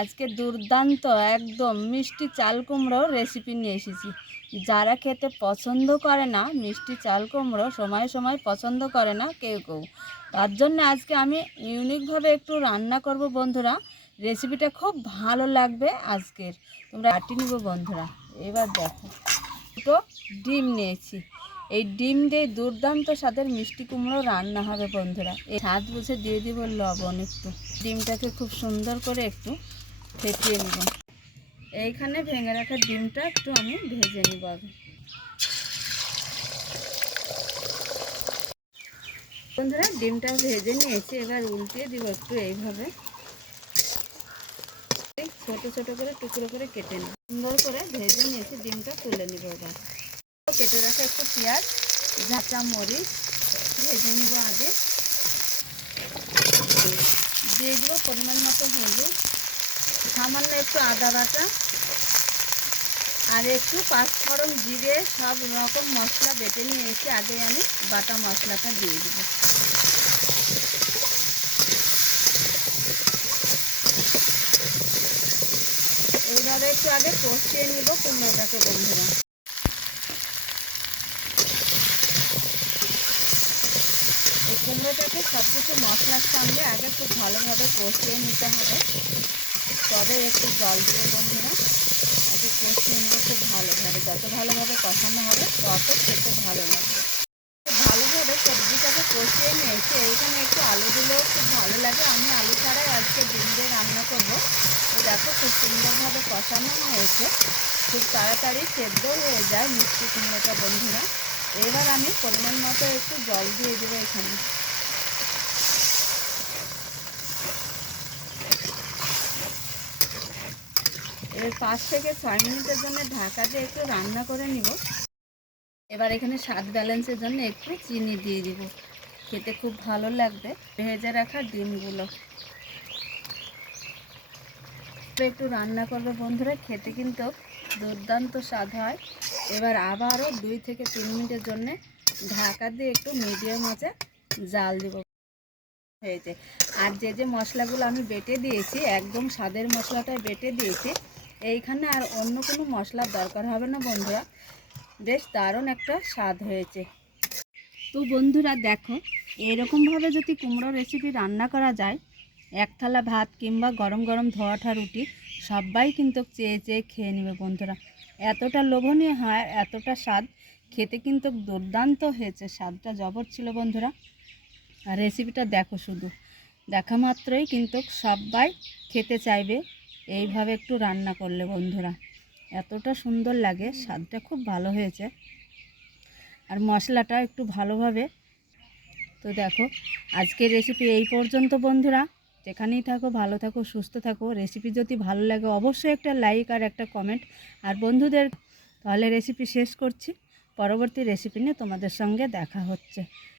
আজকে দুর্দান্ত একদম মিষ্টি চাল কুমড়োর রেসিপি নিয়ে এসেছি। যারা খেতে পছন্দ করে না মিষ্টি চাল কুমড়ো, সময় সময় পছন্দ করে না কেউ কেউ, তার জন্য আজকে আমি ইউনিকভাবে একটু রান্না করব বন্ধুরা। রেসিপিটা খুব ভালো লাগবে আজকের। তোমরা কাটি নিব বন্ধুরা। এবার দেখো, দুটো ডিম নিয়েছি। এই ডিম দিয়ে দুর্দান্ত স্বাদের মিষ্টি কুমড়ো রান্না হবে বন্ধুরা। এই স্বাদ বুঝে দিয়ে দিব লবণ একটু। ডিমটাকে খুব সুন্দর করে একটু ফেটিয়ে নেব। এইখানে ভেঙে রাখা ডিমটা একটু আমি ভেজে নেব আগে। বন্ধুরা ডিমটা ভেজে নিয়েছি, এবার উল্টিয়ে দিব একটু। এইভাবে ছোট ছোট করে টুকরো করে কেটে নিই। সুন্দর করে ভেজে নিয়েছি, ডিমটা তুলে নিব। এবার কেটে রাখা একটু পেঁয়াজ, ঝাঁচা মরিচ ভেজে নিব আগে। দিয়ে দেবো পরিমাণ মতো হলুদ, সামান্য একটু আদা বাটা আর একটু পাঁচফোড়ন, জিরে, সব রকম মশলা বেটে নিয়েছি। আগে আমি বাটা মশলাটা দিয়ে দেব। এইভাবে একটু আগে কষিয়ে নিব কুমড়োটাকে বন্ধুরা। এই কুমড়োটাকে সব কিছু মশলার সঙ্গে আগে খুব ভালোভাবে কষিয়ে নিতে হবে, তবে একটু জল দিয়ে বন্ধুরা আগে কষিয়ে নেব খুব ভালোভাবে। যত ভালোভাবে কষানো হবে তত খেতে ভালো লাগবে। ভালোভাবে সবজিটাকে কষিয়ে নিয়েছি। এইখানে একটু আলু দিলেও খুব ভালো লাগে। আমি আলু ছাড়াই আজকে ডিম দিয়ে রান্না করবো। তো দেখো খুব সুন্দরভাবে কষানো হয়েছে, খুব তাড়াতাড়ি সেদ্ধ হয়ে যায় মিষ্টি কুমড়োটা বন্ধুরা। এবার আমি পরিমাণ মতো একটু জল দিয়ে দেবো এখানে। এবার 5 থেকে 6 মিনিটের জন্য ঢাকা দিয়ে একটু রান্না করে নিব। এবার এখানে স্বাদ ব্যালেন্সের জন্য একটু চিনি দিয়ে দিব, খেতে খুব ভালো লাগবে। ভেজে রাখা ডিমগুলো একটু রান্না করবে বন্ধুরা, খেতে কিন্তু দুর্দান্ত স্বাদ হয়। এবার আবারও 2 থেকে 3 মিনিটের জন্য ঢাকা দিয়ে একটু মিডিয়াম আঁচে জাল দিব হয়েছে। আর যে যে মশলাগুলো আমি বেটে দিয়েছি, একদম স্বাদের মশলাটা বেটে দিয়েছি। এইখানে আর অন্য কোনো মশলার দরকার হবে না বন্ধুরা, বেশ দারুণ একটা স্বাদ হয়েছে। তো বন্ধুরা দেখো, এরকমভাবে যদি কুমড়ো রেসিপি রান্না করা যায়, এক থালা ভাত কিংবা গরম গরম ধোয়াঠা রুটি সবাই কিন্তু চেয়ে চেয়ে খেয়ে নেবে বন্ধুরা। এতটা লোভনীয় হয়, এতটা স্বাদ, খেতে কিন্তু দুর্দান্ত হয়েছে। স্বাদটা জবর ছিল বন্ধুরা। আর রেসিপিটা দেখো, শুধু দেখা মাত্রই কিন্তু সবাই খেতে চাইবে এইভাবে একটু রান্না করলে বন্ধুরা। এতটা সুন্দর লাগে, স্বাদটা খুব ভালো হয়েছে। আর মশলাটা একটু ভালোভাবে। তো দেখো, আজকের রেসিপি এই পর্যন্ত বন্ধুরা। যেখানেই থাকো ভালো থাকো, সুস্থ থাকো। রেসিপি যদি ভালো লাগে অবশ্যই একটা লাইক আর একটা কমেন্ট আর বন্ধুদের। তাহলে রেসিপি শেষ করছি, পরবর্তী রেসিপি নিয়ে তোমাদের সঙ্গে দেখা হচ্ছে।